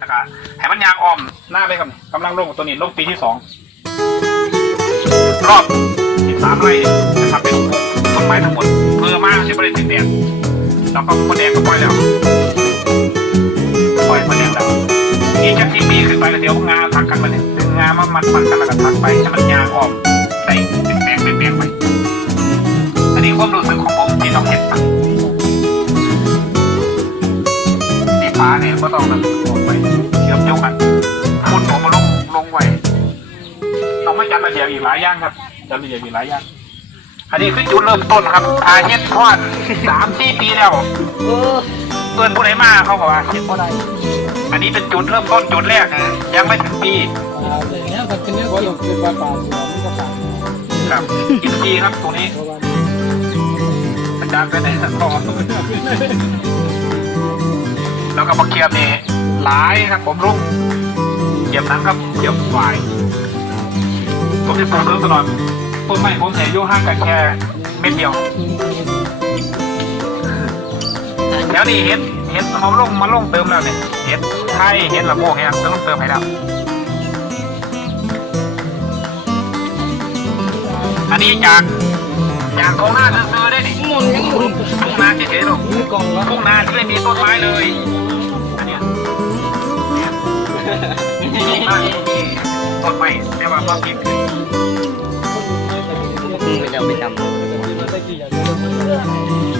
นะครับให้มันยางอ้อมหน้าไปครับกำลังลงตัวนี้ลงปีที่สองรอบสิบสามไร่นะครับเป็นต้นไม้ทั้งหมดเพื่อมาใช้บริษัทแดดแล้วก็คนแดงก็ปล่อยแล้วปล่อยคนแดงแล้วอีกจากที่ปีขึ้นไปแล้วเดี๋ยวงาทักกันมาเนี่ยงงามามัดมัดกันแล้วก็ทักไปให้มันยางอ้อมใส่เป็นแปลงเป็นแปลงไปอันนี้ความรู้สึกของผมที่ต้องเห็นนะ ฟ้าเนี่ยก็ต้องนำออกไปเชื่อมโยงกันคุณผมมาลงลงไว้ต้องไม่จัดระเบียบอีกหลายอย่างครับจัดระเบียบอีกหลายอย่างอันนี้คือจุดเริ่มต้นครับอาเฮ็ดทอดสามสี่ปีแล้วเพื่อนผู้ใดมาเขาบอกว่าเฮ็ดบ่ได้อันนี้เป็นจุดเริ่มต้นจุดแรกนะยังไม่ถึงปีครับอีกปีครับตรงนี้อาจารย์ไปไหนสักตอ แล้วก็มาเคียบนี่หลายครับผมลุงเก็บนั้นครับเก็บฝ่ายผมจะปลูกเริ่มตลอดต้นไม้ผมเห็นอยู่ห่างกันแค่เม็ดเดียวแล้วนี่เห็ดเห็ดเขาลงมาลงเติมแล้วเนี่ยเห็ดไทยเห็ดละโมกเนี่ยต้องเติมให้แล้วอันนี้จากจากตรงหน้าซื้อๆได้นี่หมุนยังหมุนทุ่งนาเฉยๆหรอกมีกล่องวะทุ่งนาที่ไม่มีต้นไม้เลยอันเนี้ยเนี่ย ทุ่งนที่มีต้นไม้แต่ว่าบ้ามกินคือ